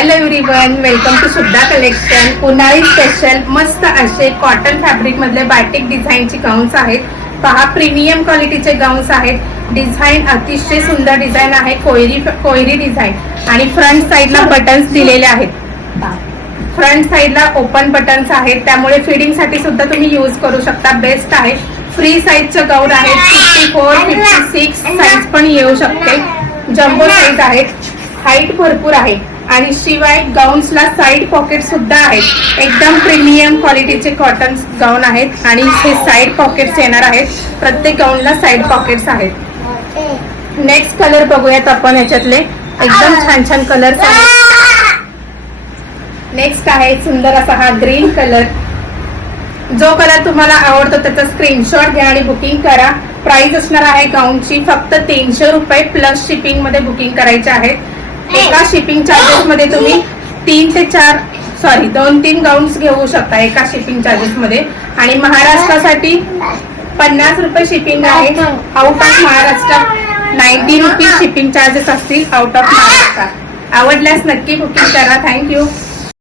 Hello everyone, welcome to सुद्धा collection. उन्हाळी special मस्त असे कॉटन फॅब्रिक मधले बाटिक डिझाईनचे गाऊन्स आहेत. पहा, प्रीमियम क्वालिटीचे गाऊन्स आहेत. डिझाईन अतिशय सुंदर डिझाईन आहे, कोयरी डिझाईन आणि फ्रंट साइडला बटन्स दिलेले आहेत. फ्रंट साइडला ओपन बटन्स आहेत, त्यामुळे फिडिंग साठी सुद्धा तुम्ही यूज करू शकता. बेस्ट आहे. फ्री साईजचं गाऊन आहे. 54, 56 साईज पण येऊ शकते. जम्बो साईज आहे. हाईट भरपूर आहे आणि शिवाय गाऊन्सला साइड पॉकेट सुद्धा आहेत. एकदम प्रीमियम क्वालिटीचे कॉटन गाऊन आहेत आणि हे साइड पॉकेट्स येणार आहेत. प्रत्येक गाऊनला साइड पॉकेट्स आहेत. नेक्स्ट कलर बघूयात आपण. याच्यातले एकदम छान छान कलर्स आहेत. नेक्स्ट आहे सुंदर असा हा ग्रीन कलर. जो कलर तुम्हाला आवडतो त्याचा स्क्रीनशॉट घ्या आणि बुकिंग करा. प्राइस असणार आहे गाऊनची फक्त 300 रुपये प्लस शिपिंग मध्ये बुकिंग करायचे आहेत. एका शिपिंग चार्जेस मध्ये तुम्ही 2-3 गाऊन्स घेऊ शकता एका शिपिंग चार्जेस मध्ये. आणि महाराष्ट्रासाठी 50 रुपये शिपिंग आहे. Out of Maharashtra 90 rupees shipping charges असतील आउट ऑफ महाराष्ट्र. आवडल्यास नक्की बुकिंग करा. थँक्यू.